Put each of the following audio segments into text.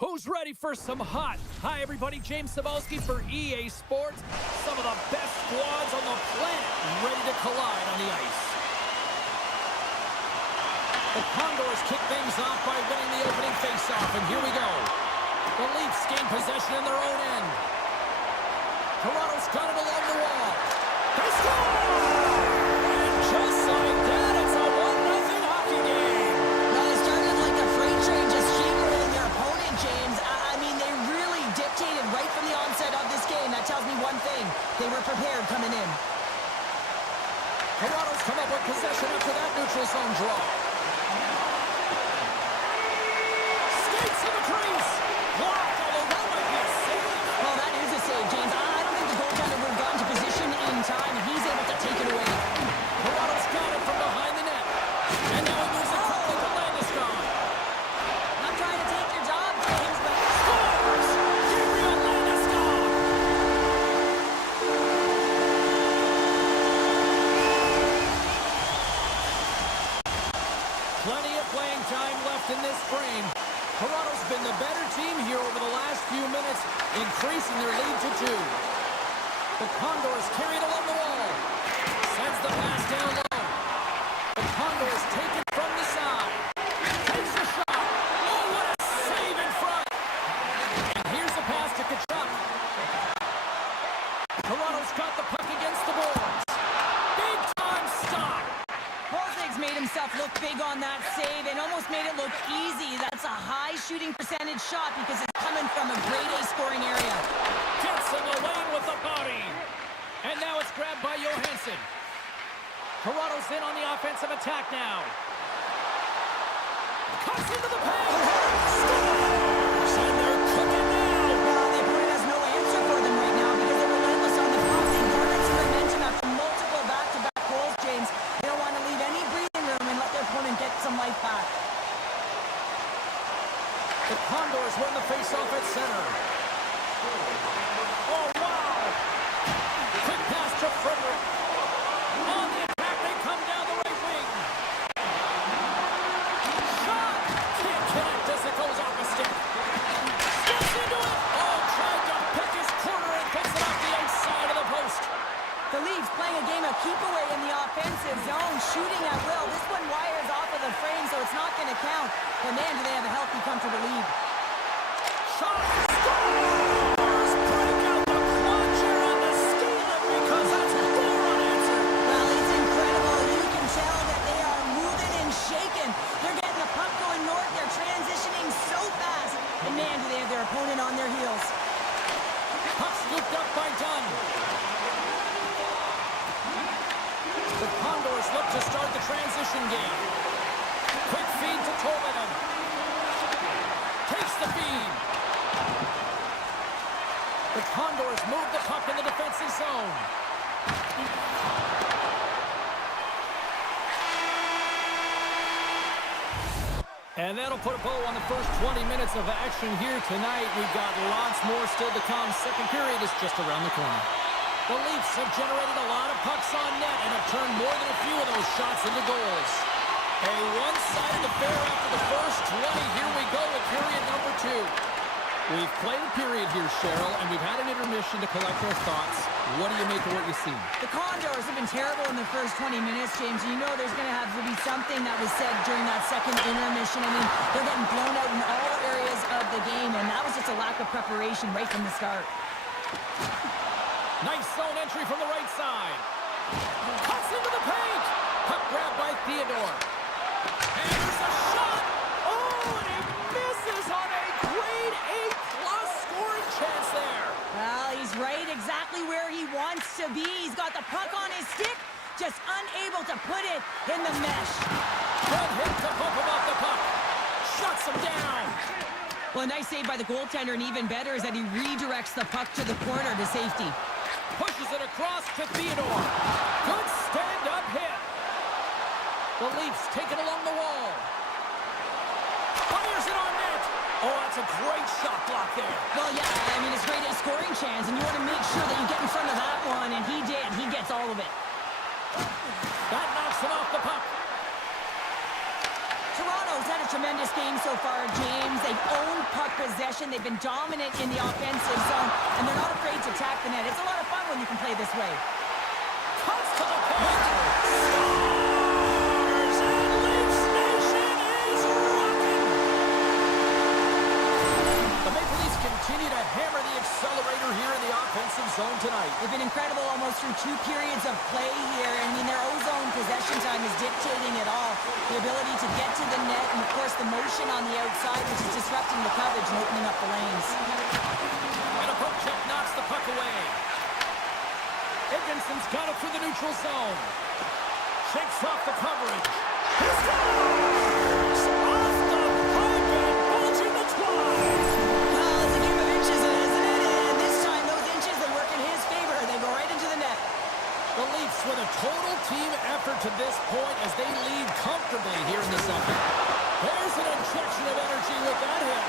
Who's ready for some hot? Hi, everybody. James Cybulski for EA Sports. Some of the best squads on the planet ready to collide on the ice. The Condors kick things off by winning the opening faceoff, and here we go. The Leafs gain possession in their own end. Toronto's got it along the wall. They score! And just like that, it's a 1-0 hockey game. Now, they started like a freight train, just steamrolling their opponent, James. I mean, they really dictated right from the onset of this game. That tells me one thing. They were prepared coming in. Toronto's come up with possession after that neutral zone draw. Skates in the crease. Blocked, although that might be a save. Well, that is a save, James. I don't think the goaltender would have gotten to position in time, and he's able to take it away. Toronto's got it from behind the net. And now he moves it quickly to Landeskog. I'm trying to take your job, James, but... Scores! Gabriel Landeskog! Plenty of playing time left in this frame. Toronto's been the better team here over the last few minutes, increasing their lead to 2. The Condors carry it along the wall. Sends the pass down low. The Condors take it from the side. Takes the shot. Oh, what a save in front. And here's the pass to Tkachuk. Toronto's got the puck against the boards. Big time stop. Hozig's made himself look big on that save and almost made it look easy. That's a high shooting percentage shot because it's coming from a grade A scoring area. Gets in the lane with the body. And now it's grabbed by Johansson. Toronto's in on the offensive attack now. Cuts into the paint. Scores! And they're cooking now. Well, the opponent has no answer for them right now because they're relentless on the puck. They garnered some momentum after multiple back-to-back goals, James. They don't want to leave any breathing room and let their opponent get some life back. The Condors win the faceoff at center. Oh, wow! Quick pass to Frederick. On the attack, they come down the right wing. Shot! Can't connect as it goes off a stick. Steps into it. Oh, tried to pick his corner and puts it off the outside of the post. The Leafs playing a game of keep away in the offensive zone, shooting at will. This one wires off of the frame, so it's not going to count. But man, do they have a healthy, comfortable lead. Shot! Scores! Break out the clutch here on the steal it because that's a goal unanswered. Well, it's incredible. You can tell that they are moving and shaking. They're getting the puck going north. They're transitioning so fast. And man, do they have their opponent on their heels. Puck scooped up by Dunn. The Condors look to start the transition game. Quick feed to Tolvanen. Takes the feed. The Condors move the puck in the defensive zone. And that'll put a bow on the first 20 minutes of action here tonight. We've got lots more still to come. Second period is just around the corner. The Leafs have generated a lot of pucks on net and have turned more than a few of those shots into goals. A one-sided affair after the first 20. Here we go with period number 2. We've played a period here, Cheryl, and we've had an intermission to collect our thoughts. What do you make of what you've seen? The Condors have been terrible in the first 20 minutes, James. You know there's going to have to be something that was said during that second intermission. I mean, they're getting blown out in all areas of the game, and that was just a lack of preparation right from the start. Nice zone entry from the right side. Cuts into the paint. Puck grabbed by Theodore. And there's a shot. Oh, and he misses on a grade A+ scoring chance there. Well, he's right exactly where he wants to be. He's got the puck on his stick, just unable to put it in the mesh. Good hit to bump him off the puck. Shuts him down. Well, a nice save by the goaltender, and even better is that he redirects the puck to the corner to safety. Pushes it across to Theodore. Good stand-up hit. The Leafs take it along the wall. Fires it on net. Oh, that's a great shot block there. Well, yeah, I mean, it's great at scoring chance, and you want to make sure that you get in front of that one, and he did. He gets all of it. That knocks him off the puck. To Toronto's had a tremendous game so far, James. They've owned puck possession. They've been dominant in the offensive zone, and they're not afraid to attack the net. It's a lot of fun when you can play this way. Comes to the point. Scores! And Leafs Nation is rocking. The Maple Leafs continue to hammer the accelerator here in the offensive zone tonight. They've been incredible almost through 2 periods of play here. I mean, their O-zone possession time is dictating it all. The ability to get to the net and, of course, the motion on the outside, which is disrupting the coverage and opening up the lanes. And a poke check knocks the puck away. Edvinson's got it through the neutral zone. Shakes off the coverage. He scores! Off the pipe and bulging the twine. Well, it's a game of inches, isn't it? And this time, those inches, they work in his favor. They go right into the net. The Leafs with a total team effort to this point as they lead comfortably here in the second. There's an injection of energy with that hit.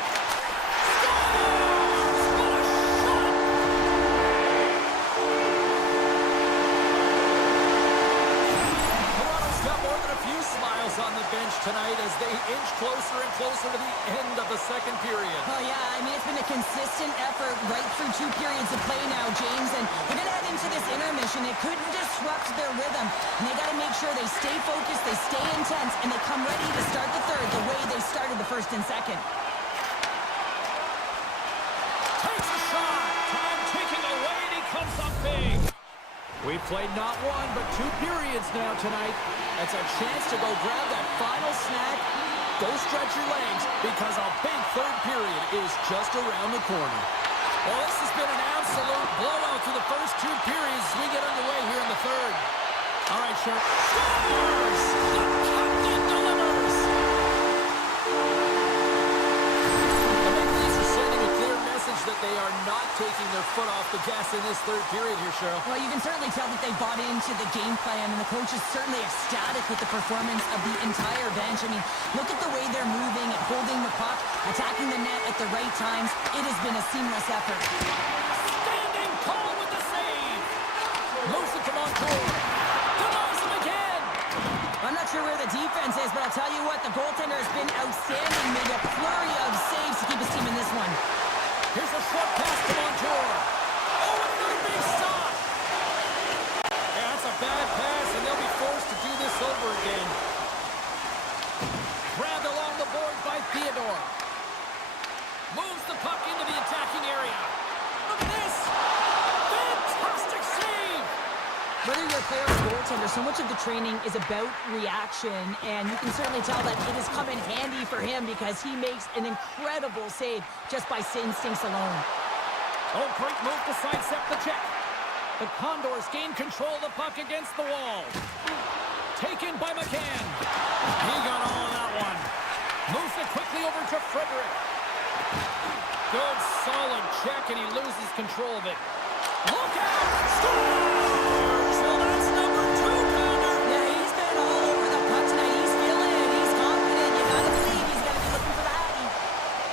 Scores! What a shot! Toronto's got more than a few smiles on the bench tonight as they inch closer and closer to the end of the second period. Oh, yeah, I mean, it's been a consistent effort right through 2 periods of play now, James, and they're going to head into this intermission. It could disrupt their rhythm, and they got to make sure they stay focused, they stay intense, and they come ready to start the third the way they started the first and second. Takes a shot. Time ticking away, and he comes up big. We've played not 1, but 2 periods now tonight. That's a chance to go grab that final snack. Go stretch your legs because a big third period is just around the corner. Well, this has been an absolute blowout through the first 2 periods as we get underway here in the third. All right, Sharp. Scores! The captain delivers! The Maple Leafs are sending a clear message that they are not taking their foot off the gas in this third period here, Cheryl. Well, you can certainly tell that they bought into the game plan, and the coach is certainly ecstatic with the performance of the entire bench. I mean, look at the way they're moving, holding the puck, attacking the net at the right times. It has been a seamless effort. Standing tall with the save. Moves it to Montour. Denies him again. I'm not sure where the defense is, but I'll tell you what, the goaltender has been outstanding. Made a flurry of saves to keep his team in this one. Here's a short pass to Montour. Oh, and another big stop. Yeah, that's a bad pass, and they'll be forced to do this over again. Grabbed along the board by Theodore. Moves the puck into the attacking area. Look at this. Fantastic save. Whether you're a player or a goaltender, so much of the training is about reaction, and you can certainly tell that it has come in handy for him because he makes an incredible save just by instincts alone. Oh, great move to sidestep the check. The Condors gain control of the puck against the wall. Taken by McCann. He got all of that one. Moves it quickly over to Frederick. Good, solid check, and he loses control of it. Look out! Scores! Well, that's number 2, Connor. Yeah, he's been all over the puck tonight. He's feeling it. He's confident. You gotta believe he's gonna be looking for the Hattie.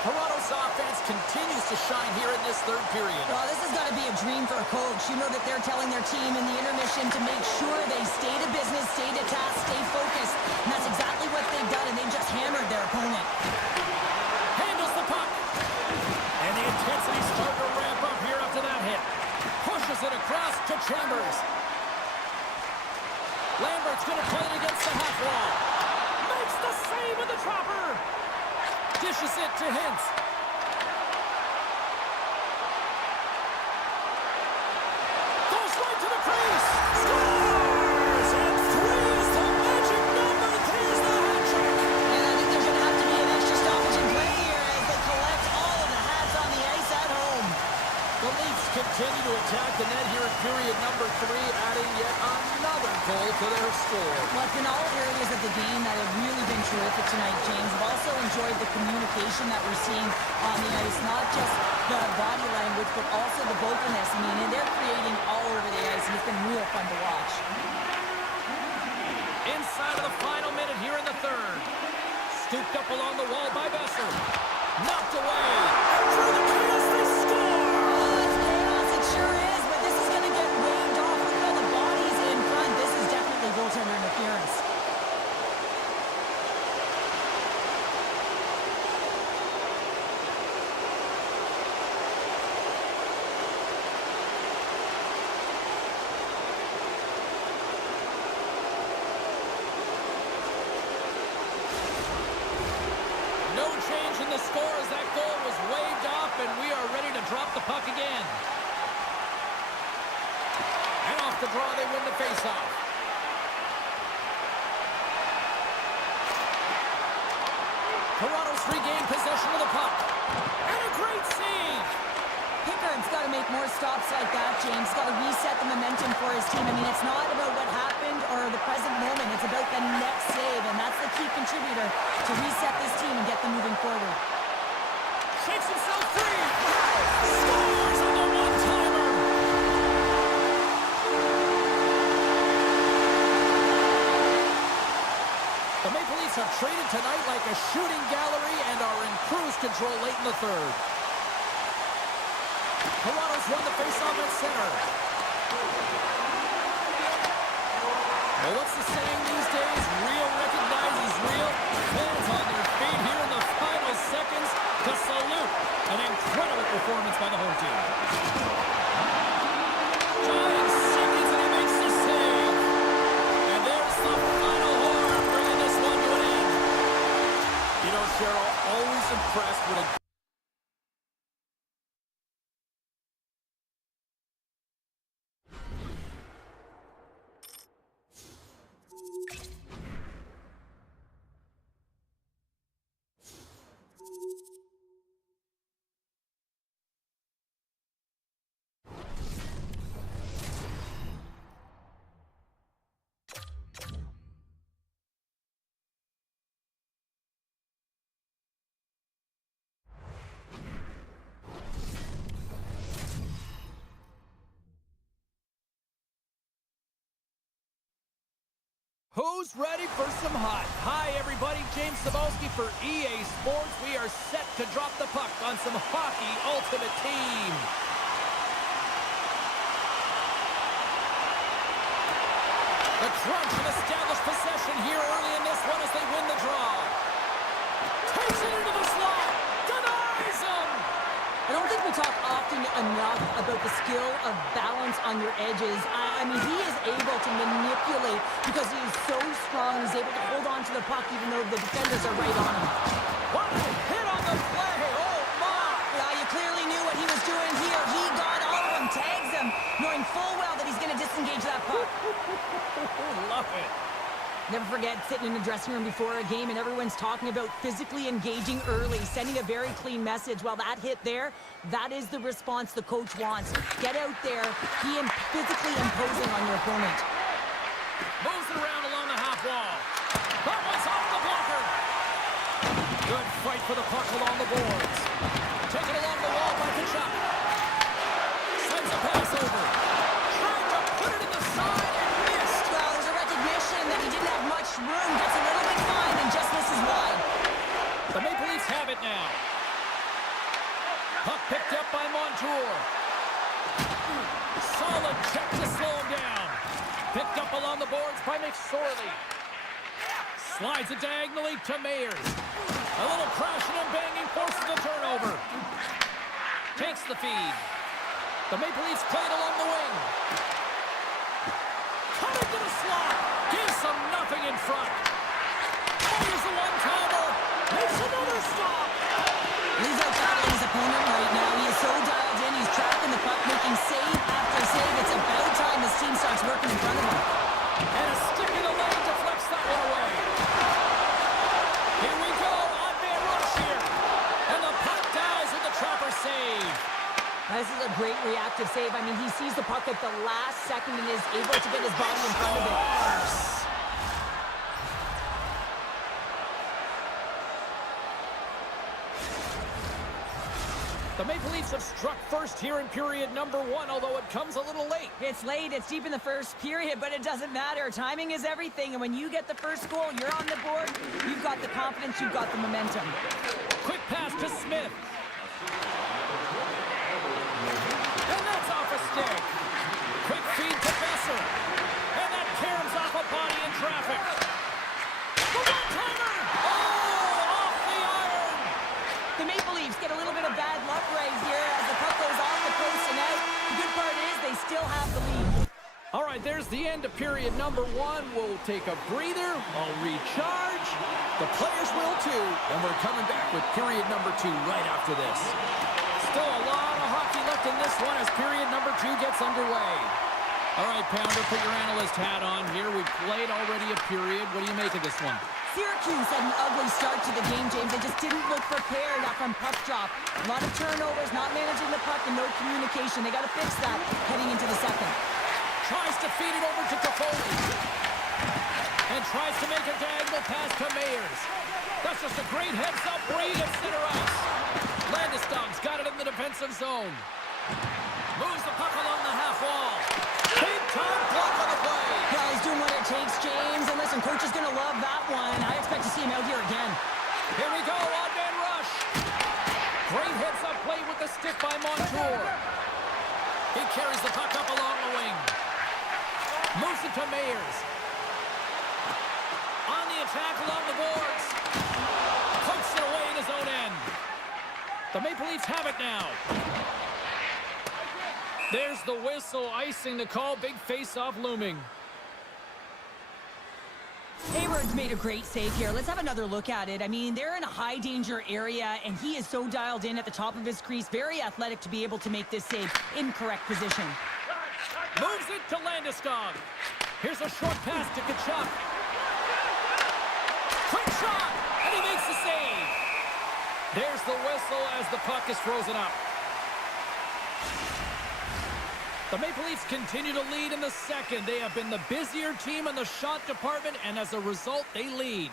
Toronto's offense continues to shine here in this third period. Well, this has got to be a dream for a coach. You know that they're telling their team in the intermission to make sure they stay to business, stay to task, stay focused. And that's exactly what they've done, and they've just hammered their opponent. Handles the puck. And the intensity's starting to ramp up here after that hit. Pushes it across to Chambers. Lambert's going to play it against the half wall. Makes the save with the dropper. Dishes it to Hintz. Goes right to the crease. Scores! And 3 is the magic number. There's the hat trick. And I think there's going to have to be an extra stoppage in play here as they collect all of the hats on the ice at home. The Leafs continue to attack the net here in period number 3, adding yet another goal to their score. Well, it's in all areas of the game that have really been terrific tonight, James. I've also enjoyed the communication that we're seeing on the ice, not just the body language, but also the vocalness. I mean, and they're creating all over the ice, and it's been real fun to watch. Inside of the final minute here in the third. Scooped up along the wall by Besser. Knocked away. And through the chaos, they score! Oh, it's chaos, it sure is, but this is going to get waved off. Look at all the bodies in front. This is definitely goaltender interference. drop the puck again. And off the draw, they win the faceoff. Toronto's regained possession of the puck. And a great save! Pickard's got to make more stops like that, James. Got to reset the momentum for his team. I mean, it's not about what happened or the present moment. It's about the next save, and that's the key contributor to reset this team and get them moving forward. Shakes himself free! Scores on the one-timer! The Maple Leafs have traded tonight like a shooting gallery and are in cruise control late in the third. Toronto's won the faceoff at center. Well, what's the saying these days? Real recognizes real. Fans on their feet here in the final seconds to salute an incredible performance by the home team. Giant seconds and he makes the save. And there's the final horn bringing this one to an end. You know, Cheryl, always impressed with a Who's ready for some hot? Hi, everybody. James Cybulski for EA Sports. We are set to drop the puck on some Hockey Ultimate Team. The crunch and established possession here early in this one as they win the draw. Takes it into the slot. Denies him. I don't think we talk often enough about the skill of balance on your edges. I mean, he is able to manipulate because he is so strong. He's able to hold on to the puck even though the defenders are right on him. What a hit on the play. Oh, my. Yeah, you clearly knew what he was doing here. He got all of them, tags them, knowing full well that he's going to disengage that puck. Love it. Never forget sitting in the dressing room before a game and everyone's talking about physically engaging early, sending a very clean message. Well, that hit there, that is the response the coach wants. Get out there, be physically imposing on your opponent. Moves it around along the half wall. That one's off the blocker. Good fight for the puck along the boards. Taken along the wall by Tkachuk. Sends a pass over. Trying to put it in the side and missed. Well, there's a recognition that he didn't have much room. Gets a little bit fine and just misses wide. The Maple Leafs have it now. Puck picked up by Montour. Solid check to slow him down. Picked up along the boards by McSorley. Slides it diagonally to Meyers. A little crashing and banging forces the turnover. Takes the feed. The Maple Leafs play it along the wing. Cutting to the slot. Gives them nothing in front. Here's the one-timer. Makes another stop. He's out battling his opponent right now. He is so dialed in. He's tracking the puck, making save after save. It's about time this team starts working in front of him. And a stick in the lane deflects that one away. Here we go. On-man rush here. And the puck dies with the Trapper save. This is a great reactive save. I mean, he sees the puck at the last second and is able to get his body in front of it. The Maple Leafs have struck first here in period number 1, although it comes a little late. It's late, it's deep in the first period, but it doesn't matter. Timing is everything, and when you get the first goal, you're on the board, you've got the confidence, you've got the momentum. Quick pass to Smith. And that's off a stick. Quick feed to Besser. And that caroms off a body in traffic. The one-timer! Oh, off the iron! The Maple Leafs get a little bit of bad luck right here as the puck goes off the post and out. The good part is they still have the lead. All right, there's the end of period number 1. We'll take a breather. I'll recharge. The players will too. And we're coming back with period number 2 right after this. Still a lot of hockey this one as period number 2 gets underway. All right, Pounder, put your analyst hat on here. We've played already a period. What do you make of this one? Syracuse had an ugly start to the game, James. They just didn't look prepared from puck drop. A lot of turnovers, not managing the puck, and no communication. They got to fix that heading into the second. Tries to feed it over to Toffoli. And tries to make a diagonal pass to Meyers. That's just a great heads-up read at center ice. Landeskog's got it in the defensive zone. Moves the puck along the half wall. Big-time block on the play. Yeah, he's doing what it takes, James. And listen, coach is going to love that one. I expect to see him out here again. Here we go, on-man rush. Great heads-up play with the stick by Montour. He carries the puck up along the wing. Moves it to Meyers. On the attack along the boards. Pokes it away in his own end. The Maple Leafs have it now. There's the whistle, icing the call. Big face-off looming. Hayward's made a great save here. Let's have another look at it. I mean, they're in a high-danger area, and he is so dialed in at the top of his crease. Very athletic to be able to make this save in correct position. Moves it to Landeskog. Here's a short pass to Tkachuk. Quick shot, and he makes the save. There's the whistle as the puck is frozen up. The Maple Leafs continue to lead in the second. They have been the busier team in the shot department, and as a result, they lead.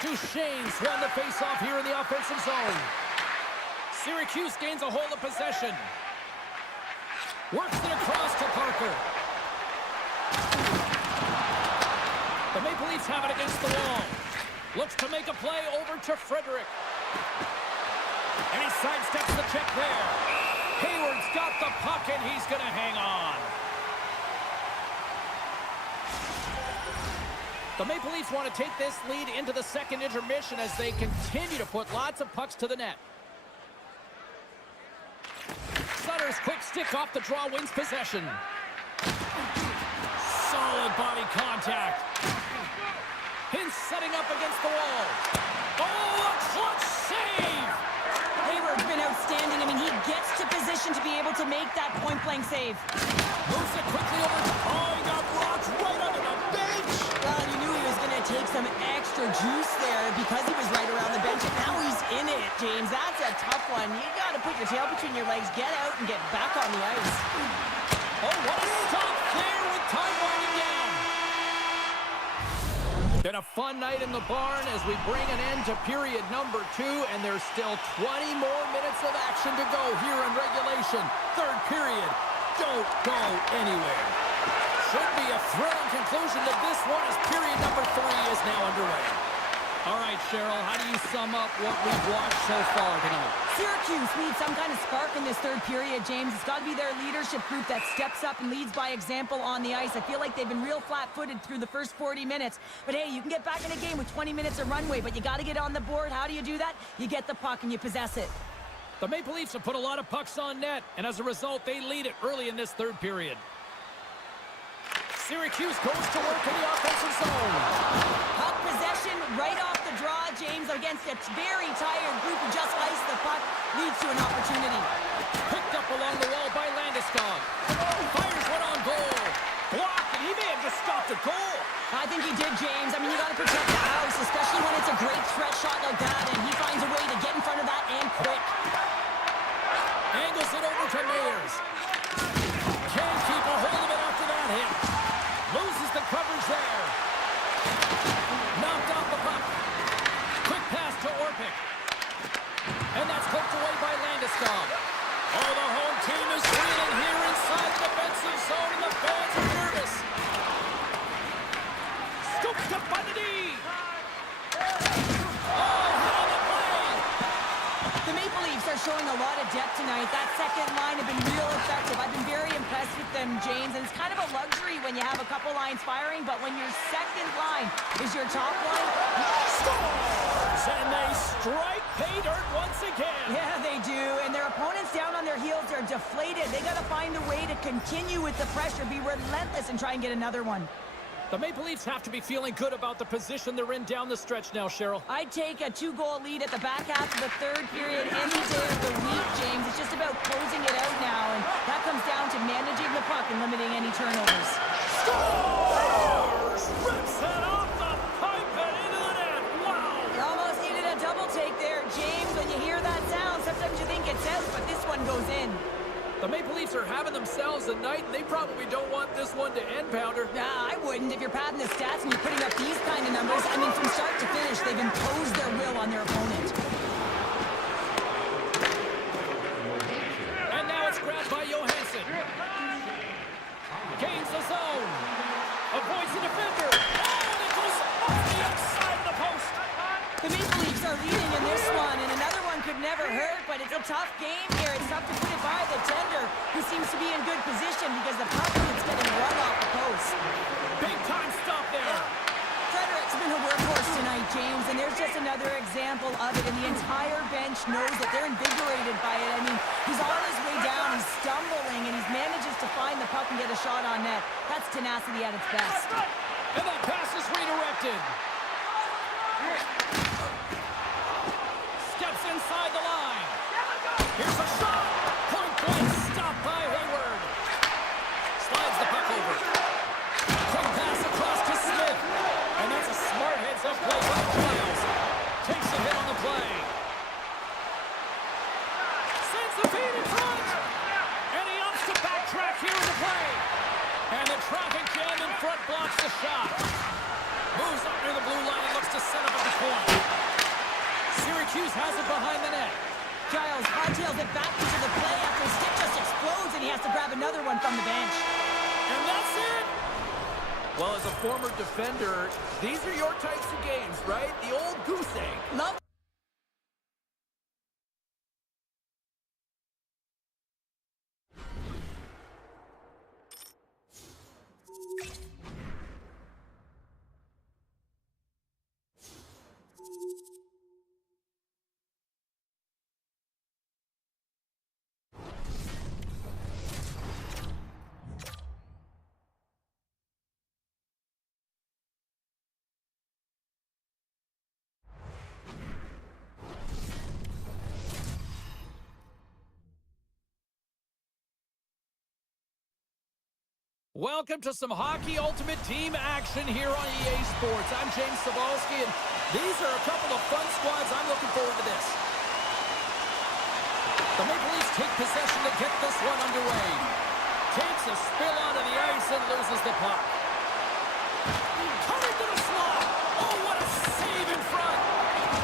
Duchesne's won the faceoff here in the offensive zone. Syracuse gains a hold of possession. Works it across to Parker. The Maple Leafs have it against the wall. Looks to make a play over to Frederick. And he sidesteps the check there. Hayward's got the puck, and he's going to hang on. The Maple Leafs want to take this lead into the second intermission as they continue to put lots of pucks to the net. Sutter's quick stick off the draw wins possession. Solid body contact. Hintz setting up against the wall. Oh, a clutch save! Hayward's been outstanding. I mean, he gets to position to be able to make that point-blank save. Moves it quickly over. Oh, he got blocked right under the bench. Well, you knew he was going to take some extra juice there because he was right around the bench. And now he's in it, James. That's a tough one. You got to put your tail between your legs, get out, and get back on the ice. Oh, what a stop there with time winding down. Been a fun night in the barn as we bring an end to period number 2, and there's still 20 more minutes of action to go here in regulation. Third period. Don't go anywhere. Should be a thrilling conclusion to this one as period number 3 is now underway. All right, Cheryl, how do you sum up what we've watched so far tonight? Syracuse needs some kind of spark in this third period, James. It's got to be their leadership group that steps up and leads by example on the ice. I feel like they've been real flat-footed through the first 40 minutes. But hey, you can get back in a game with 20 minutes of runway, but you got to get on the board. How do you do that? You get the puck and you possess it. The Maple Leafs have put a lot of pucks on net, and as a result, they lead it early in this third period. Syracuse goes to work in the offensive zone. Puck possession right off the draw, James, against a very tired group who just iced the puck, leads to an opportunity. Picked up along the wall by Landeskog. Fires one on goal. Blocked, and he may have just stopped a goal. I think he did, James. I mean, you got to protect the house, especially when it's a great threat shot like that, and he finds a way to get in front of that and quick. Angles it over to Meyers. Can't keep a hold of it after that hit. Loses the coverage there. Knocked off the puck. Quick pass to Orpik. And that's poked away by Landeskog. Oh, the home team is reeling here inside the defensive zone, and the fans are nervous. Scooped up by the D. Oh, hit on the play. The Maple Leafs are showing a lot of depth tonight. That second line have been real effective. I've been very impressed with them, James, and it's kind of a luxury when you have a couple lines firing, but when your second line is your top line, Scores! And they strike pay dirt once again. yeah, they do, and their opponents down on their heels are deflated. They got to find a way to continue with the pressure, be relentless, and try and get another one. The Maple Leafs have to be feeling good about the position they're in down the stretch now, Cheryl. I'd take a 2-goal lead at the back half of the third period any day of the week, James. It's just about closing it out now, and that comes down to managing the puck and limiting any turnovers. Scores! Rips it off the pipe and into the net. Wow! You almost needed a double take there, James. When you hear that sound, sometimes you think it's out, but this one goes in. The Maple Leafs are having themselves a night, and they probably don't want this one to end, Pounder. Nah, I wouldn't. If you're padding the stats and you're putting up these kind of numbers, I mean, from start to finish, they've imposed their will on their opponent. And now it's grabbed by Johansson. Gains the zone. Avoids the defender. Oh, and it goes off the outside of the post. The Maple Leafs are leading in this one, and another one could never hurt, but it's a tough game here. It's tough to put it by the tender, who seems to be in good position because the puck is getting run off the post. Big time stop there. Frederick's been a workhorse tonight, James, and there's just another example of it, and the entire bench knows that they're invigorated by it. I mean, he's on his way down, he's stumbling, and he manages to find the puck and get a shot on net. That's tenacity at its best. And that pass is redirected. Steps inside the line. Here's a shot. Point blank stopped by Hayward. Slides the puck over. Quick pass across to Smith. And that's a smart heads-up play by Giles. Takes a hit on the play. Sends the feed in front. And he opts to backtrack here in the play. And the traffic jam in front blocks the shot. Moves up near the blue line and looks to set up at the point. Syracuse has it behind the net. Giles hightails it back into the play after his stick just explodes, and he has to grab another one from the bench. And that's it! Well, as a former defender, these are your types of games, right? The old goose egg. Love. Welcome to some Hockey Ultimate Team action here on EA Sports. I'm James Cybulski, and these are a couple of fun squads. I'm looking forward to this. The Maple Leafs take possession to get this one underway. Takes a spill onto the ice and loses the puck. Coming to the slot. Oh, what a save in front.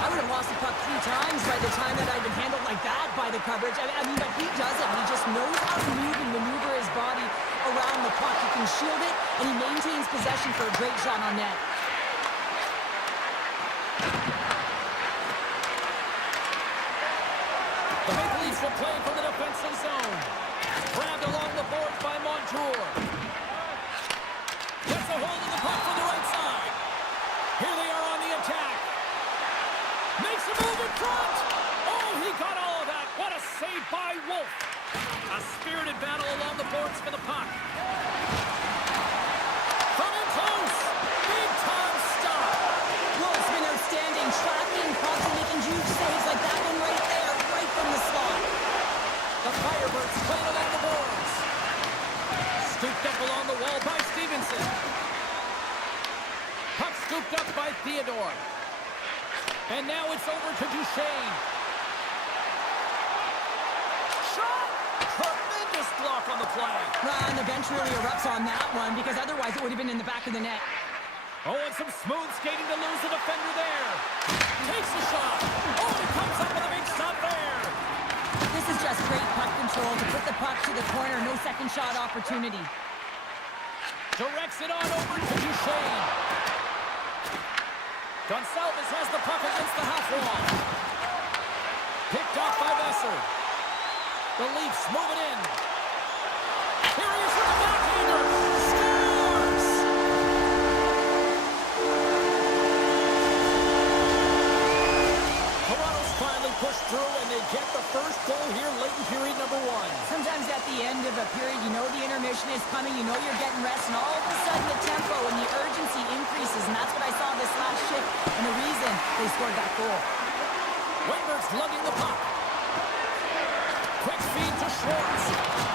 I would have lost the puck 3 times by the time that I'd been handled like that by the coverage. I mean, but he does it. He just knows how to move and maneuver his body around the puck. He can shield it, and he maintains possession for a great shot on net. The Maple Leafs will play from the defensive zone. Grabbed along the boards by Montour. Gets a hold of the puck from the right side. Here they are on the attack. Makes a move in front. Oh, he got all of that. What a save by Wolf. A spirited battle along the boards for the puck. From in close. Big time stop. Wolf's been outstanding, tracking pucks and making huge saves like that one right there, right from the slot. The Firebirds playing along the boards. Scooped up along the wall by Stevenson. Puck scooped up by Theodore. And now it's over to Duchesne. Shot! Tremendous block on the play. And the bench really erupts on that one because otherwise it would have been in the back of the net. Oh, and some smooth skating to lose the defender there. Takes the shot. Oh, he comes up with a big shot there. This is just great puck control to put the puck to the corner. No second shot opportunity. Directs it on over to Duchesne. Gonçalves has the puck against the half wall. Picked off by Besser. The Leafs move it in. Here he is with the backhander. Scores! Toronto's finally pushed through, and they get the first goal here late in period number 1. Sometimes at the the end of a period, you know the intermission is coming, you know you're getting rest, and all of a sudden the tempo and the urgency increases, and that's what I saw this last shift, and the reason they scored that goal. Wenberg's lugging the puck. Quick feed to Schwartz.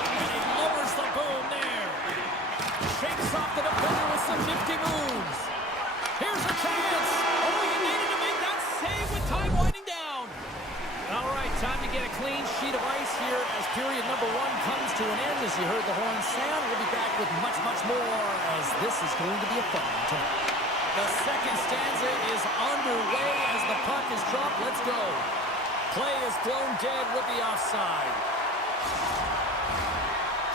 And he lowers the boom there. Shakes off the defender with some nifty moves. Here's a chance. Oh, he needed to make that save with time winding down. All right, time to get a clean sheet of ice here as period number 1 comes to an end. As you heard the horn sound, we'll be back with much, much more as this is going to be a fun one tonight. The second stanza is underway as the puck is dropped. Let's go. Play is blown dead with the offside.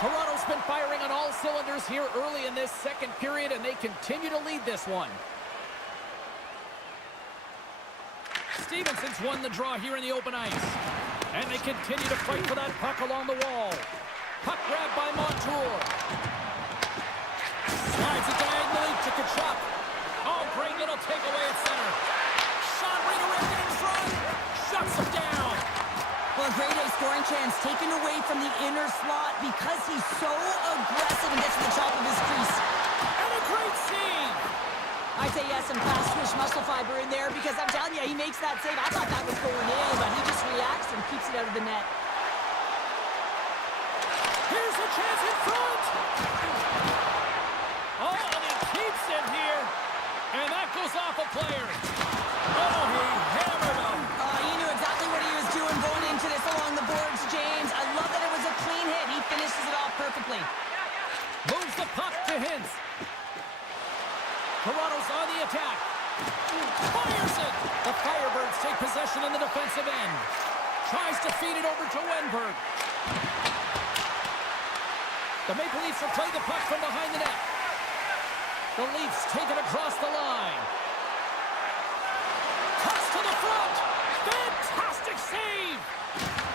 Toronto's been firing on all cylinders here early in this second period, and they continue to lead this one. Stevenson's won the draw here in the open ice. And they continue to fight for that puck along the wall. Puck grabbed by Montour. Slides it diagonally to Tkachuk. Oh, great little takeaway at center. Shot redirected in front. Shuts him down. Well, a grade A scoring chance taken away from the inner slot because he's so aggressive and gets to the top of his crease. And a great save. I'd say yes, some fast twitch muscle fiber in there because I'm telling you, he makes that save. I thought that was going in, but he just reacts and keeps it out of the net. Here's a chance in front. Oh, and he keeps it here. And that goes off a player. Oh, he hammered him. He knew exactly what he was doing going into this along the boards, James. I love that it was a clean hit. He finishes it off perfectly. Moves the puck to Hintz. Toronto's on the attack. Fires it. The Firebirds take possession in the defensive end. Tries to feed it over to Wenberg. The Maple Leafs have played the puck from behind the net. The Leafs take it across the line. Cuts to the front. Fantastic save.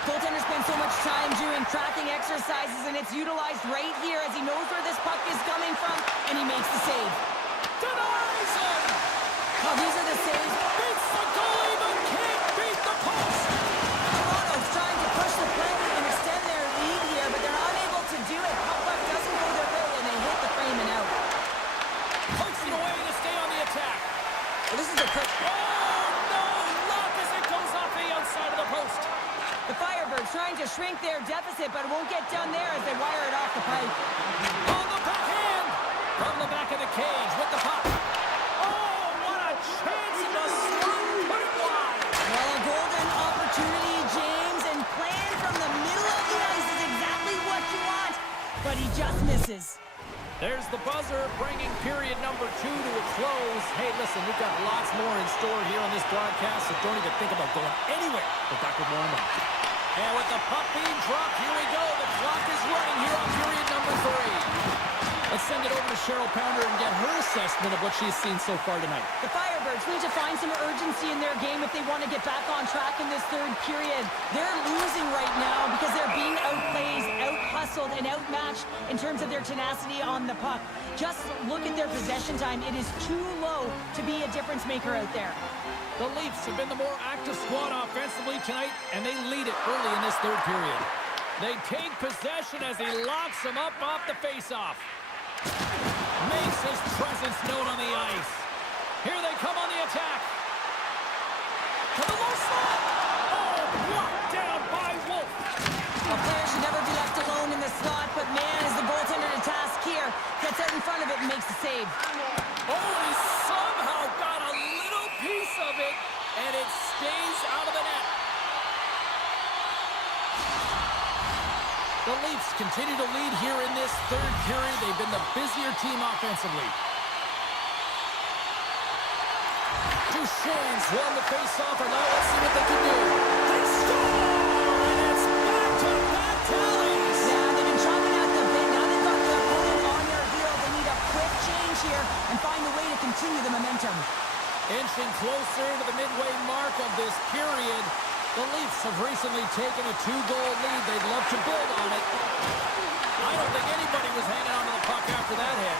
Goaltender spends so much time doing tracking exercises, and it's utilized right here as he knows where this puck is coming from, and he makes the save. Denies him. Oh, these are the saves. Beats the goalie, but can't beat the post. Toronto's trying to push the play and extend their lead here, but they're unable to do it. Puck doesn't go their way, and they hit the frame and out. Pokes it away to stay on the attack. Well, this is a quick... Oh, no! Luck as it goes off the outside of the post. The Firebirds trying to shrink their deficit, but it won't get done there as they wire it off the pipe. On the backhand. From the back of the cage with the puck. Oh, what a chance in the slot. Put it wide. Well, a golden opportunity, James, and playing from the middle of the ice is exactly what you want, but he just misses. There's the buzzer, bringing period number 2 to a close. Hey, listen, we've got lots more in store here on this broadcast, so don't even think about going anywhere. We're back with more in a moment. And with the puck being dropped, here we go. The clock is running here on period number 3. Let's send it over to Cheryl Pounder and get her assessment of what she's seen so far tonight. The Firebirds need to find some urgency in their game if they want to get back on track in this third period. They're losing right now because they're being outplayed, out-hustled, and outmatched in terms of their tenacity on the puck. Just look at their possession time. It is too low to be a difference maker out there. The Leafs have been the more active squad offensively tonight, and they lead it early in this third period. They take possession as he locks them up off the faceoff. Makes his presence known on the ice. Here they come on the attack. To the low slot. Oh, blocked down by Wolf. A player should never be left alone in the slot, but man, is the goaltender to task here. Gets out in front of it and makes the save. Oh, he somehow got a little piece of it, and it stays out of the net. The Leafs continue to lead here in this third period. They've been the busier team offensively. Duchesne's won the face-off, and now let's see what they can do. They score! And it's back-to-back tallies! Yeah, they've been chopping at the bit. Now they've got their opponent on their heel. They need a quick change here and find a way to continue the momentum. Inching closer to the midway mark of this period. The Leafs have recently taken a 2-goal lead. They'd love to build on it. I don't think anybody was hanging on to the puck after that hit.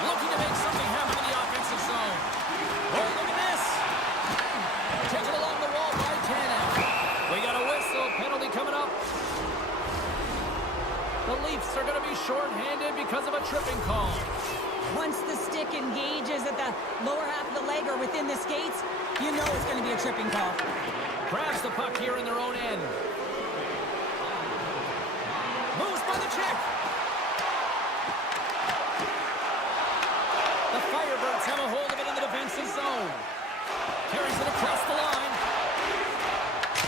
Looking to make something happen in the offensive zone. Oh, look at this. Taken along the wall by Tanev. We got a whistle. Penalty coming up. once the stick engages at the lower half of the leg or within the skates, you know it's going to be a tripping call. Grabs the puck here in their own end. Moves by the check. The Firebirds have a hold of it in the defensive zone. Carries it across the line.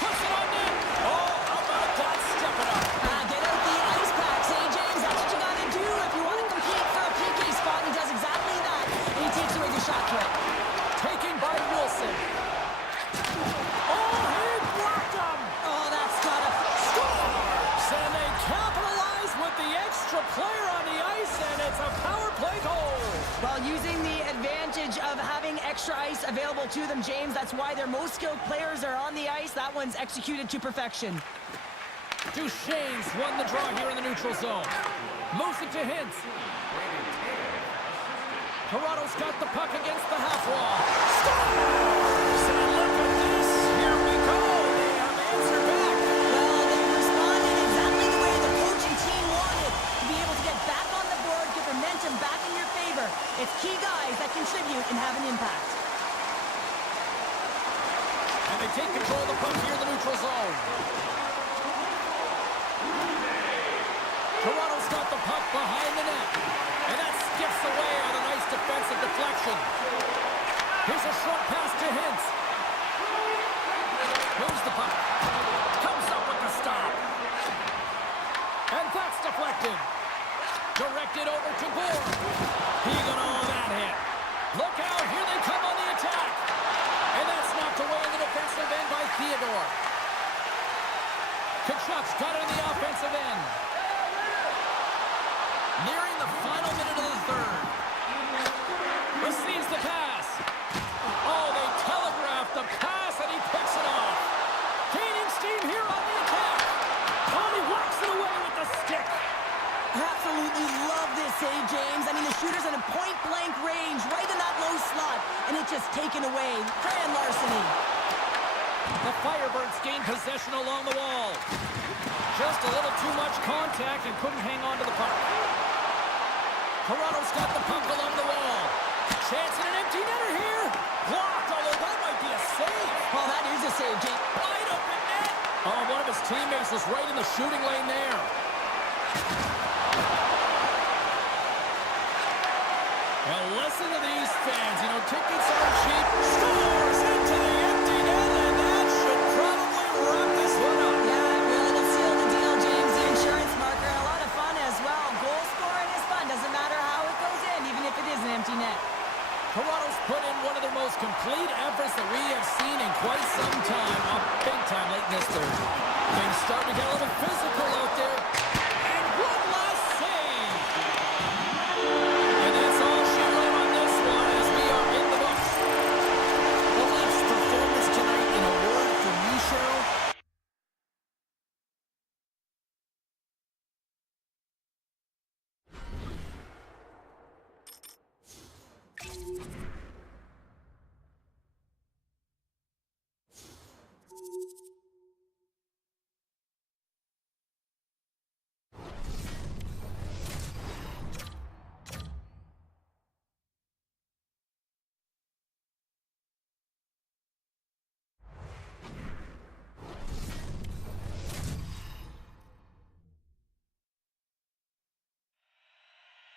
Puts it on net. Oh, how about that stepping up? Get out the ice packs, hey, James. That's what you got to do if you want to compete for a PK spot. He does exactly that, and he takes away the shot threat. Taken by Wilson. Oh, he blocked him. Oh, that's got to Scores! And they capitalize with the extra player on the ice, and it's a power play goal. Well, using the advantage of having extra ice available to them, James, that's why their most skilled players are on the ice. That one's executed to perfection. Duchesne's won the draw here in the neutral zone. Moves it to Hintz. Toronto's got the puck against the half wall. Scores! And look at this. Here we go. They have answered back. Well, they responded exactly the way the coach and team wanted to be able to get back on the board, get momentum back in your favor. It's key guys that contribute and have an impact. And they take control of the puck here in the neutral zone. Toronto's got the puck behind the net. And that skips away on a nice defensive deflection. Here's a short pass to Hintz. Moves the puck. Comes up with the stop. And that's deflected. Directed over to Bourne. He got all that hit. Look out, here they come on the attack. And that's knocked away in the defensive end by Theodore. Kachuk's got it in the offensive end. Nearing the final minute of the third. Receives the pass. Oh, they telegraphed the pass, and he picks it off. Gaining steam here on the attack. Oh, he whacks it away with the stick. Absolutely love this, James. I mean, the shooter's in a point-blank range, right in that low slot, and it's just taken away. Grand larceny. The Firebirds gain possession along the wall. Just a little too much contact and couldn't hang on to the puck. Toronto's got the puck along the wall. Chance at an empty netter here. Blocked, although that might be a save. Well, that is a save, James. Wide open net. Oh, one of his teammates was right in the shooting lane there. Well, listen to these fans. You know, tickets aren't cheap. Scores into the empty net, and that should probably wrap this one up. Yeah, it really will seal the deal, James. The insurance marker, and a lot of fun as well. Goal scoring is fun. Doesn't matter how it goes in, even if it is an empty net. Toronto's put in one of their most complete efforts that we have seen in quite some time. A big time late in this third. Things starting to get a little physical out there. And one last save. And that's all she wrote on this one as we are in the books. The Leafs' performance tonight, in a word from you, Cheryl.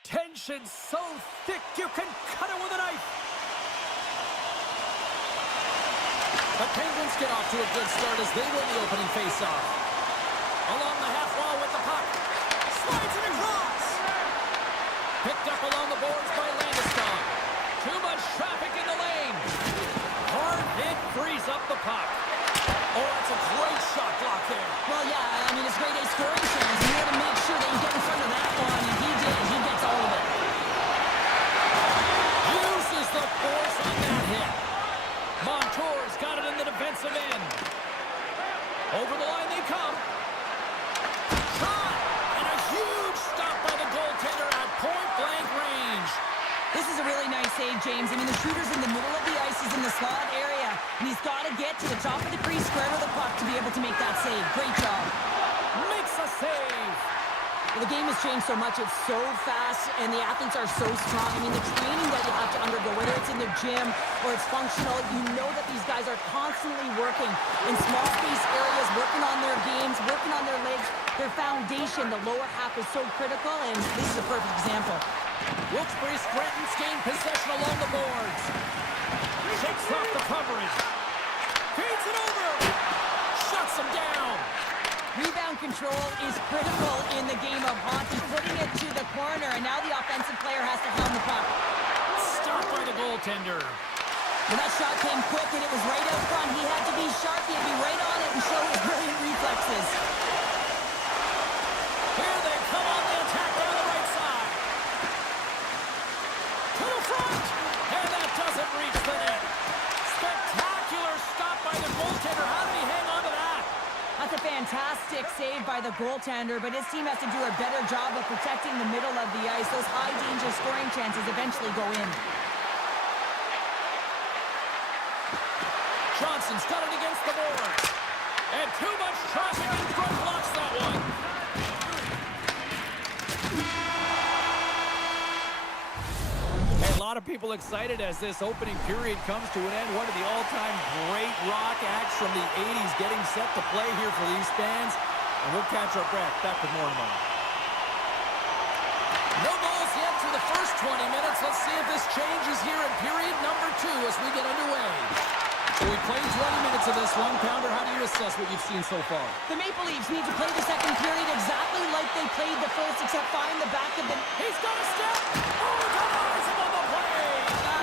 Tension so thick you can cut it with a knife. The Penguins get off to a good start as they win the opening faceoff. Along the half wall with the puck. Slides it across. Picked up along the boards by Landeskog. Too much traffic in the lane. Hard hit frees up the puck. Oh, that's a great shot block there. Well, yeah, I mean, it's grade A scoring chance. You got to make sure that you get in front of that one, and he did. He gets all of it. Uses the force on that hit. Montour's got it in the defensive end. Over the line they come. Shot! And a huge stop by the goaltender at point-blank range. This is a really nice save, James. I mean, the shooter's in the middle of the ice. He's in the slot area, and he's got to get to the top of the crease square with the puck to be able to make that save. Great job. Makes a save. Well, the game has changed so much. It's so fast, and the athletes are so strong. I mean, the training that you have to undergo, whether it's in the gym or it's functional, you know that these guys are constantly working in small space areas, working on their games, working on their legs. Their foundation, the lower half, is so critical, and this is a perfect example. Wilkes-Barre Scranton's gained possession along the boards. Shakes off the coverage. Feeds it over. Shuts him down. Rebound control is critical in the game of hockey, putting it to the corner, and now the offensive player has to helm the puck. Stopped by the goaltender. Well, that shot came quick, and it was right out front. He had to be sharp. He had to be right on it and show his brilliant reflexes. Here they come on the attack down the right side. To the front. And that doesn't reach the net. Spectacular stop by the goaltender. How did he hang on to that? That's a fantastic save by the goaltender, but his team has to do a better job of protecting the middle of the ice. Those high-danger scoring chances eventually go in. Johnson's got it against the board. And too much traffic in front blocks that one. A lot of people excited as this opening period comes to an end. One of the all-time great rock acts from the 80s getting set to play here for these fans. And we'll catch our breath. Back with more in a moment. No goals yet through the first 20 minutes. Let's see if this changes here in period number 2 as we get underway. So we played 20 minutes of this one. Pounder, how do you assess what you've seen so far? The Maple Leafs need to play the second period exactly like they played the first, except find the back of the... He's got a step! Oh, denies him on the play!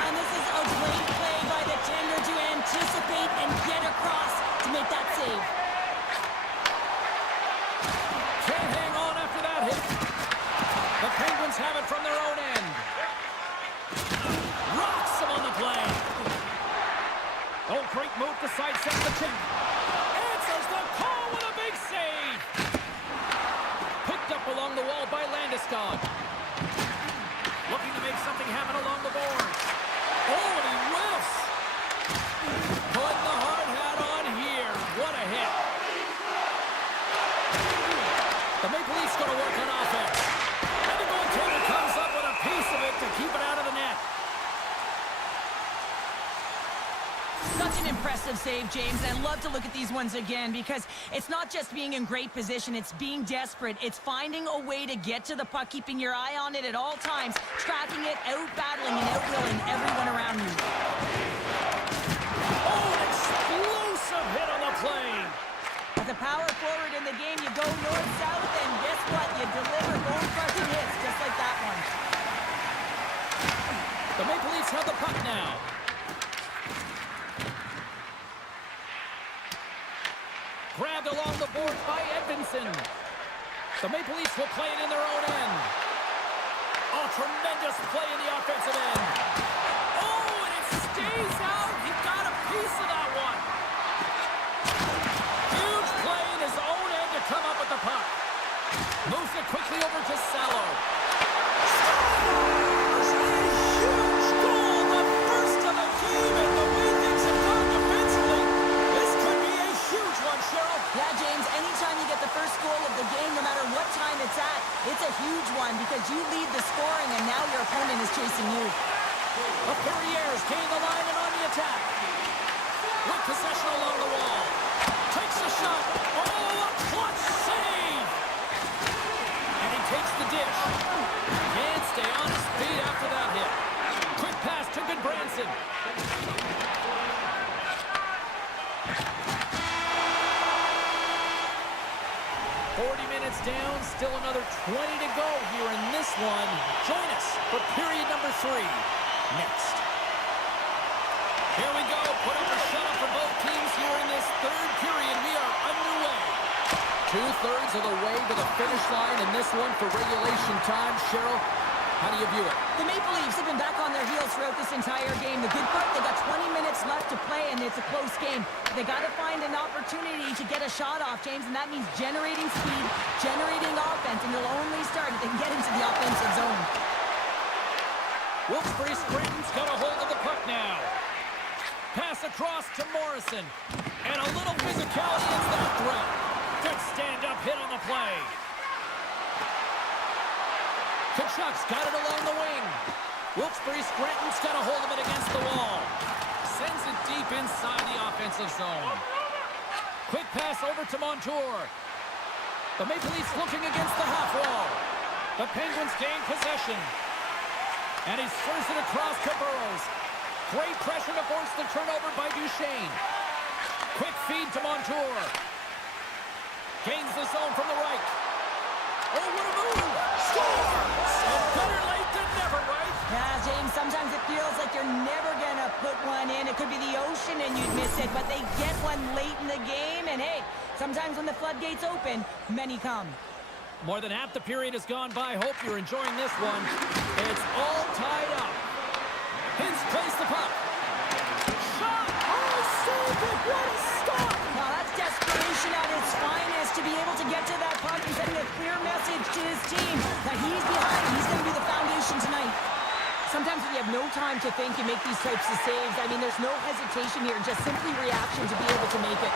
And this is a great play by the tender to anticipate and get across to make that save. Can't hang on after that hit. The Penguins have it from their own end. Rocks him on the play. Oh, great move to sidestep the chink. Answers the call with a big save. Picked up along the wall by Landeskog. Looking to make something happen along the boards. Oh, and he whiffs. Putting the hard hat on here. What a hit. The Maple Leafs going to work on offense. And the goaltender comes up with a piece of it to keep it out of the net. Such an impressive save, James, and I'd love to look at these ones again because it's not just being in great position, it's being desperate. It's finding a way to get to the puck, keeping your eye on it at all times, tracking it, out-battling and out-willing everyone around you. Oh, an explosive hit on the play. As a power forward in the game, you go north-south, and guess what? You deliver goal-crushing hits just like that one. The Maple Leafs have the puck now. Grabbed along the boards by Edvinsson. The Maple Leafs will play it in their own end. Oh, tremendous play in the offensive end. Oh, and it stays out. He got a piece of that one. Huge play in his own end to come up with the puck. Moves it quickly over to Salo. Scores a huge goal, the first of the game, and the way things have gone defensively, this could be a huge one, Cheryl. Yeah, James, anytime you get the first goal of the game, no matter what time it's at, it's a huge one because you lead the scoring and now your opponent is chasing you. The Perriers gain the line and on the attack. With possession along the wall. Takes a shot. Oh, a clutch save! And he takes the dish. Can't stay on his feet after that hit. Quick pass to Goodbranson. 40 minutes down, still another 20 to go here in this one. Join us for period number 3 next. Here we go. Put up or shut up for both teams here in this third period. We are underway. 2/3 of the way to the finish line in this one for regulation time. Cheryl, how do you view it? The Maple Leafs have been back on their heels throughout this entire game. The good part, they got 20 minutes left to play, and it's a close game. They got to find an opportunity to get a shot off, James, and that means generating speed, generating offense, and they'll only start if they can get into the offensive zone. Wilkes-Barre Scranton's got a hold of the puck now. Pass across to Morrison. And a little physicality ends that threat. Good stand-up hit on the play. Kachuk's got it along the wing. Wilkes-Barre Scranton's got a hold of it against the wall. Sends it deep inside the offensive zone. Quick pass over to Montour. The Maple Leafs looking against the half wall. The Penguins gain possession. And he serves it across to Burrows. Great pressure to force the turnover by Duchesne. Quick feed to Montour. Gains the zone from the right. Oh, what a move! Scores! And better late than never, right? Yeah, James, sometimes it feels like you're never going to put one in. It could be the ocean and you'd miss it, but they get one late in the game. And hey, sometimes when the floodgates open, many come. More than half the period has gone by. Hope you're enjoying this one. It's all tied up. Hintz plays the puck. Shot! Oh, save it! What a stop! Now that's desperation at its finest to be able to get to that puck and sending a clear message to his team that he's behind. He's going to be the foundation tonight. Sometimes when you have no time to think, you make these types of saves. I mean, there's no hesitation here, just simply reaction to be able to make it.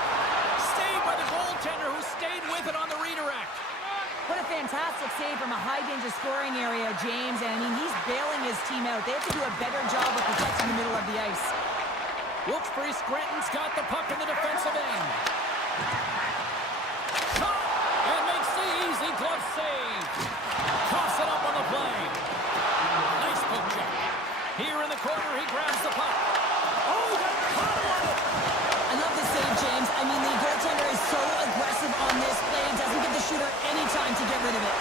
Saved by the goaltender who stayed with it on the redirect. What a fantastic save from a high-danger scoring area, James. And, I mean, he's bailing his team out. They have to do a better job of protecting the middle of the ice. Wilkes-Barre Scranton's got the puck in the defensive end. Shot! And makes the easy glove save. Toss it up on the play. Nice poke check. Here in the corner, he grabs the puck. Oh, he got caught on it! I love the save, James. I mean, the goaltender is so aggressive on this play. Doesn't give the shooter any time to get rid of it.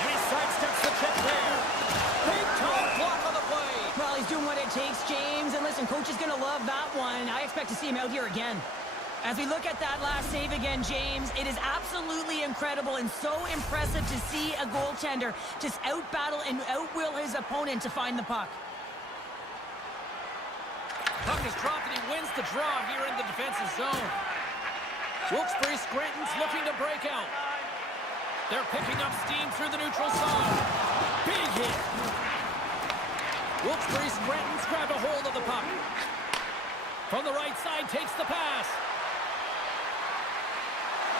And he sidesteps the check there. Big time block on the play. Well, he's doing what it takes, James. And listen, coach is going to love that one. I expect to see him out here again. As we look at that last save again, James, it is absolutely incredible and so impressive to see a goaltender just out-battle and out-will his opponent to find the puck. Puck is dropped and he wins the draw here in the defensive zone. Wilkes-Barre Scranton's looking to break out. They're picking up steam through the neutral zone. Big hit. Wilkes-Barre Scranton's grabbed a hold of the puck. From the right side, takes the pass.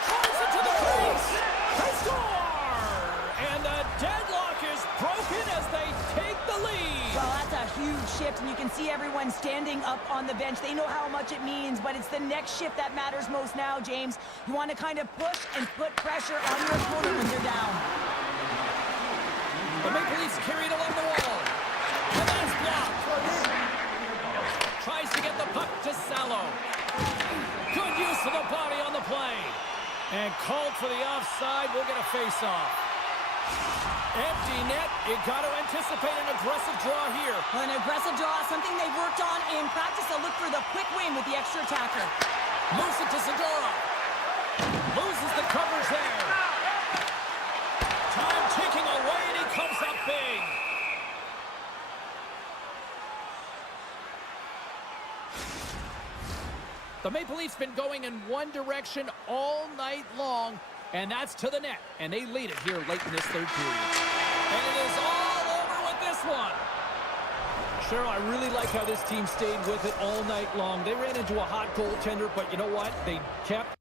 Drives it to the crease. They score! And the deadlock is broken as they take the lead. Well, that's a huge shift, and you can see everyone standing up on the bench. They know how much it means, but it's the next shift that matters most now, James. You want to kind of push and put pressure on your opponent when they're down. The Maple Leafs carry it along the wall. And that's blocked. Tries to get the puck to Salo. Good use of the body on the play. And called for the offside. We'll get a face-off. Empty net. You got to anticipate an aggressive draw here. Well, an aggressive draw, something they've worked on in practice. They'll look for the quick win with the extra attacker. Moves it to Zadorov. Loses the coverage there. Time ticking away, and he comes up big. The Maple Leafs been going in one direction all night long, and that's to the net. And they lead it here late in this third period. And it is all over with this one. Cheryl, I really like how this team stayed with it all night long. They ran into a hot goaltender, but you know what? They kept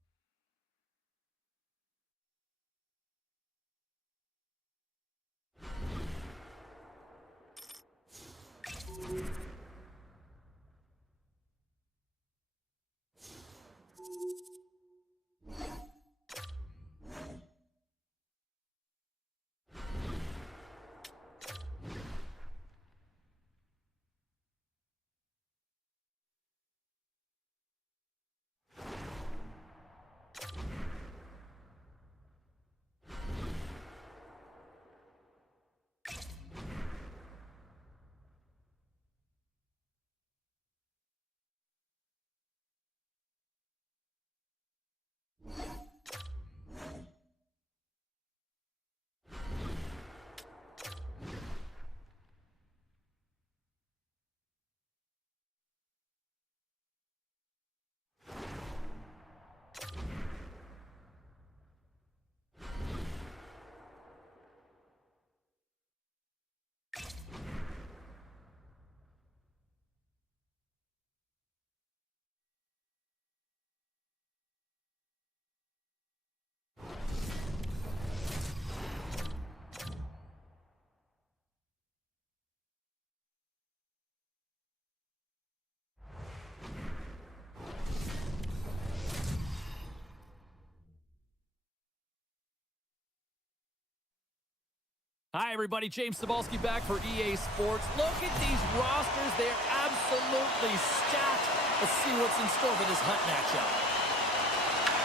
Hi, everybody. James Cebulski back for EA Sports. Look at these rosters. They are absolutely stacked. Let's see what's in store for this hot matchup.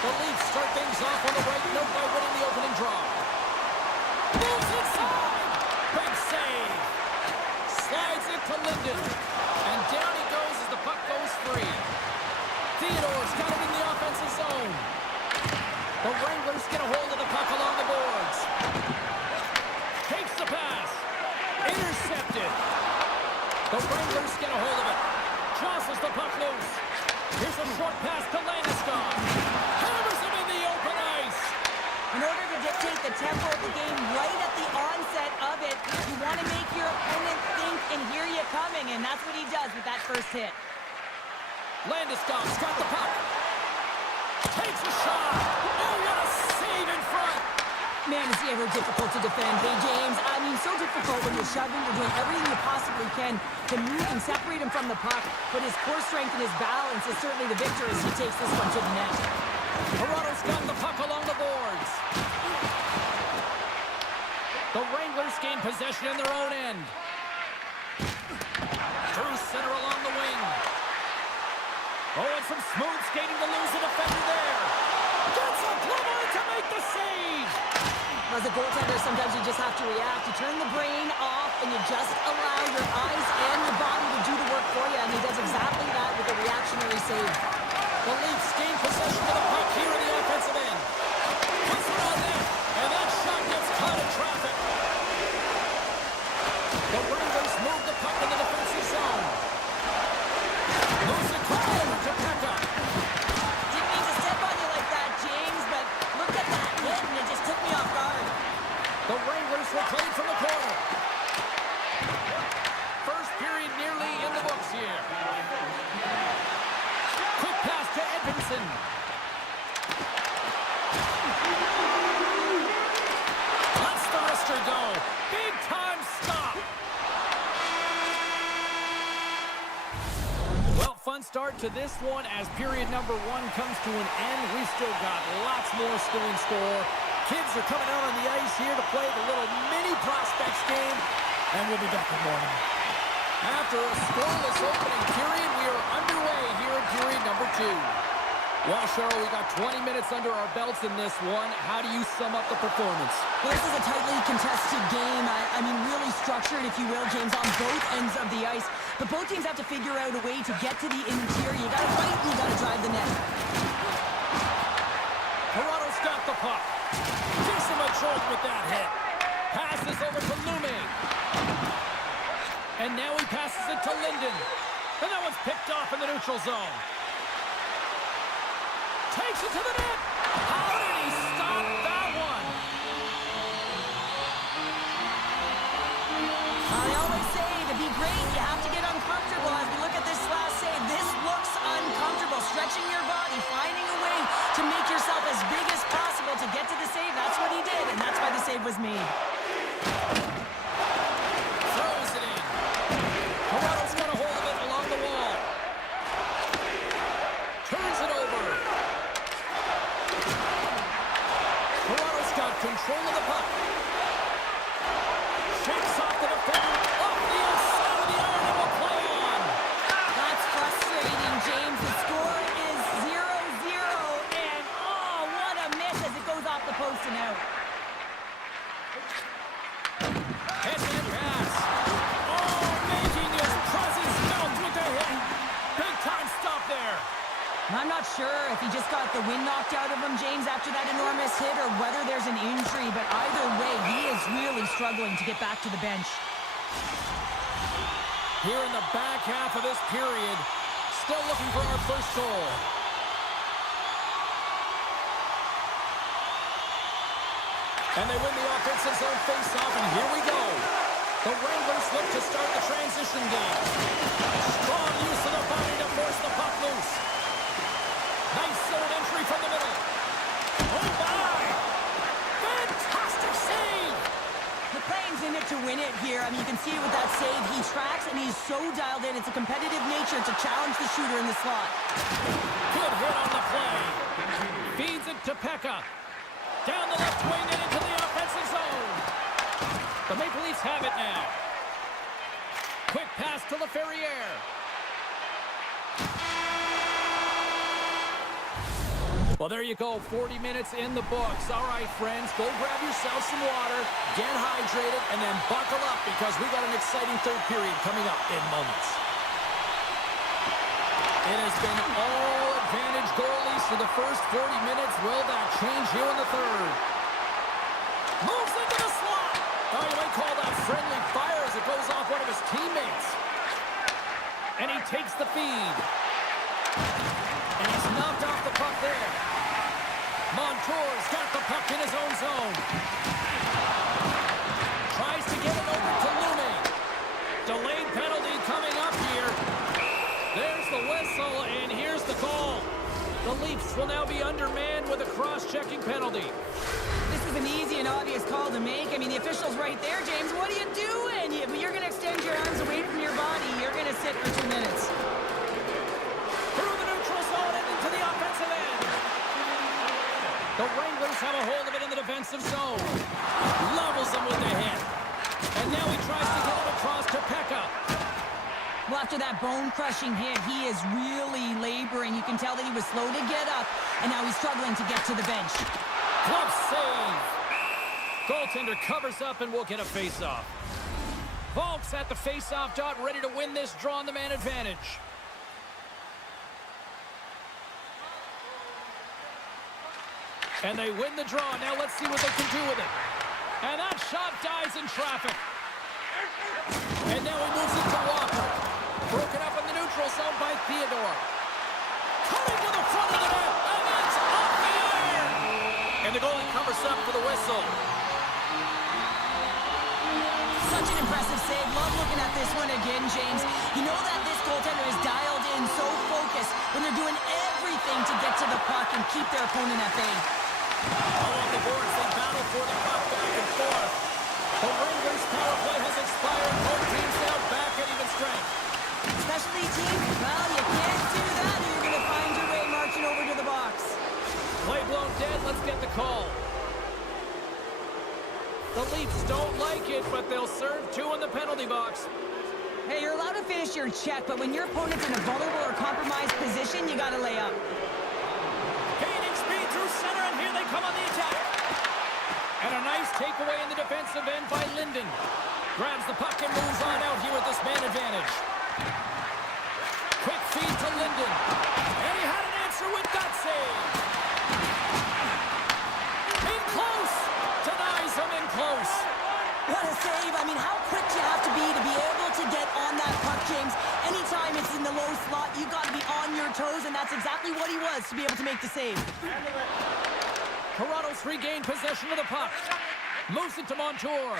The Leafs start things off on the right note by winning the opening draw. Moves inside. Big save. Slides it to Linden. And down he goes as the puck goes free. Theodore's got it in the offensive zone. The Wranglers get a hold of the puck along the boards. Takes the pass. Intercepted. The Wranglers get a hold of it. Jostles the puck loose. Here's a short pass to Landeskog. Hammers it in the open ice. In order to dictate the tempo of the game right at the onset of it, you want to make your opponent think and hear you coming, and that's what he does with that first hit. Landeskog's got the puck. Takes a shot. Oh, what a save in front. Man, is he ever difficult to defend. Hey, James, I mean, so difficult when you're shoving, you're doing everything you possibly can to move and separate him from the puck, but his core strength and his balance is certainly the victor as he takes this one to the net. Toronto's got the puck along the boards. The Wranglers gain possession in their own end. Through center along the wing. Oh, and some smooth skating to lose a defender there. Gets a glove to make the save. As a goaltender, sometimes you just have to react. You turn the brain off and you just allow your eyes and your body to do the work for you, and he does exactly that with a reactionary save. The Leafs gain possession of the puck here in the offensive end. Puts it on net, and that shot gets caught in traffic. The Wranglers move the puck in the defensive zone. Moves it over to Pekka. Didn't mean to step on you like that, James, but look at that hit, and it just took me off guard. The Wranglers will play from the corner. First period nearly in the books here. Quick pass to Edmondson. Lets the wrister go. Big time stop. Well, fun start to this one as period number one comes to an end. We've still got lots more still in store. Kids are coming out on the ice here to play the little mini prospects game, and we'll be back in the morning. After a scoreless opening period, we are underway here in period number two. Well, Cheryl, we got 20 minutes under our belts in this one. How do you sum up the performance? Well, this is a tightly contested game. I mean, really structured, if you will, James, on both ends of the ice. But both teams have to figure out a way to get to the interior. You got to fight and you got to drive the net. Toronto's got the puck. Gives him a choice with that hit. Passes over to Lume. And now he passes it to Linden. And that one's picked off in the neutral zone. Takes it to the net. How did he stop that one? I always say, to be great, you have to get uncomfortable. As we look at this last save, this looks uncomfortable. Stretching your body, finding a way to make yourself as big as possible to get to the save. That's what he did, and that's why the save was made. Throws it in. Toronto's got a hold of it along the wall. Turns it over. Toronto's got control of the puck. Shakes off the defender. Off the outside of the iron and will play on. That's frustrating, James. The score is 0-0, and oh, what a miss as it goes off the post and out. Head-to-head pass. Oh, making his presence felt with the hit. Big time stop there. I'm not sure if he just got the wind knocked out of him, James, after that enormous hit, or whether there's an injury, but either way, he is really struggling to get back to the bench. Here in the back half of this period, still looking for our first goal. And they win the offensive zone face-off, and here we go. The Wranglers look to start the transition game. Strong use of the body to force the puck loose. Nice zone entry from the middle. Oh, my! Fantastic save! The playing's in it to win it here. I mean, you can see it with that save. He tracks, and he's so dialed in. It's a competitive nature to challenge the shooter in the slot. Good hit on the play. Feeds it to Pekka. Down the left wing and into the offensive zone. The Maple Leafs have it now. Quick pass to LaFerriere. Well, there you go. 40 minutes in the books. All right, friends, go grab yourself some water, get hydrated, and then buckle up because we got an exciting third period coming up in moments. It has been all advantage goalies for the first 40 minutes. Will that change here in the third? Moves into the slot. Oh, you might call that friendly fire as it goes off one of his teammates. And he takes the feed. And he's knocked off the puck there. Montour's got the puck in his own zone. Tries to get it over to Looney. Delayed penalty coming up here. There's the whistle, and here's the call. The Leafs will now be undermanned with a cross-checking penalty. This is an easy and obvious call to make. I mean, the official's right there, James. What are you doing? You're going to extend your arms away from your body. You're going to sit for 2 minutes. Through the neutral zone and into the offensive end. The Wranglers have a hold of it in the defensive zone. Levels him with the hit. And now he tries to get it across to Pekka. Well, after that bone-crushing hit, he is really laboring. You can tell that he was slow to get up, and now he's struggling to get to the bench. Glove save. Goaltender covers up and will get a face-off. Volk's at the face-off dot, ready to win this draw on the man advantage. And they win the draw. Now let's see what they can do with it. And that shot dies in traffic. And now he moves it to Walker. Broken up in the neutral zone by Theodore. Cutting to the front of the net. And that's off the iron. And the goalie covers up for the whistle. Such an impressive save. Love looking at this one again, James. You know that this goaltender is dialed in, so focused when they're doing everything to get to the puck and keep their opponent at bay. Along the boards, they battle for the puck back and forth. The Wranglers' power play has expired. Both teams now back at even strength. Specialty team? Well, you can't do that or you're going to find your way marching over to the box. Play blown dead. Let's get the call. The Leafs don't like it, but they'll serve 2 in the penalty box. Hey, you're allowed to finish your check, but when your opponent's in a vulnerable or compromised position, you got to lay up. Gaining speed through center, and here they come on the attack. And a nice takeaway in the defensive end by Linden. Grabs the puck and moves on out here with this man advantage. Quick feed to Linden. And he had an answer with that save. In close. Denies him in close. What a save. I mean, how quick do you have to be able to get on that puck, James? Anytime it's in the low slot, you got to be on your toes, and that's exactly what he was to be able to make the save. Toronto's regained possession of the puck. Moves it to Montour.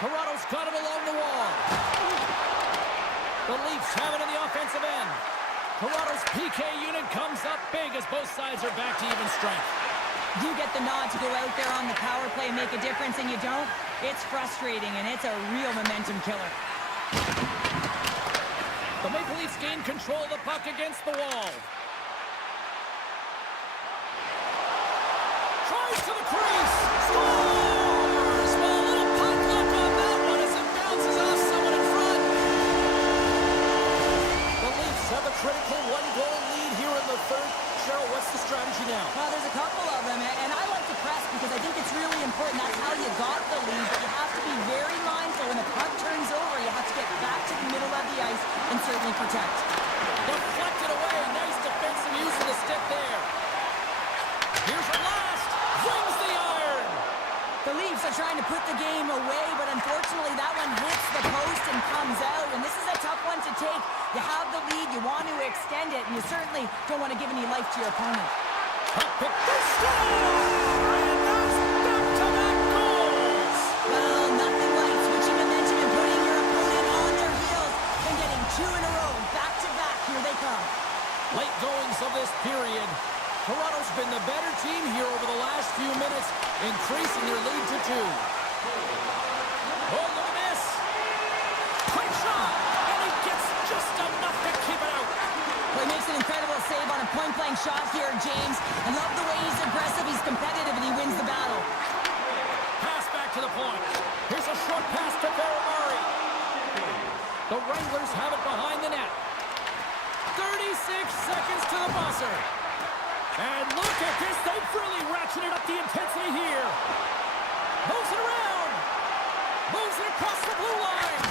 Toronto's got it along the wall. The Leafs have it in the offensive end. Toronto's PK unit comes up big as both sides are back to even strength. You get the nod to go out there on the power play and make a difference, and you don't. It's frustrating, and it's a real momentum killer. The Maple Leafs gain control of the puck against the wall. Tries to the crease. Scores! Well, a little puck luck on that one as it bounces off someone in front. The Leafs have a critical 1-goal lead here in the third. Cheryl, what's the strategy now? Well, there's a couple of them, and I like to press because I think it's really important. That's how you got the lead, but you have to be very mindful. When the puck turns over, you have to get back to the middle of the ice and certainly protect. Deflected away. Nice defensive use of the stick there. Here's a blast. Rings the iron. The Leafs are trying to put the game away, but unfortunately that one hits the post and comes out, and this is a tough one to take. You have the lead, you want to extend it, and you certainly don't want to give any life to your opponent. Puck picked. They score! And those back-to-back goals. Well, nothing like switching momentum and putting your opponent on their heels and getting 2 in a row, back-to-back. Here they come. Late goings of this period. Toronto's been the better team here over the last few minutes, increasing their lead to 2. Oh, look at this. Quick shot, and he gets just enough to keep it out. Well, he makes an incredible save on a point-blank shot here, James. I love the way he's aggressive, he's competitive, and he wins the battle. The Wranglers have it behind the net. 36 seconds to the buzzer. And look at this. They've really ratcheted up the intensity here. Moves it around. Moves it across the blue line.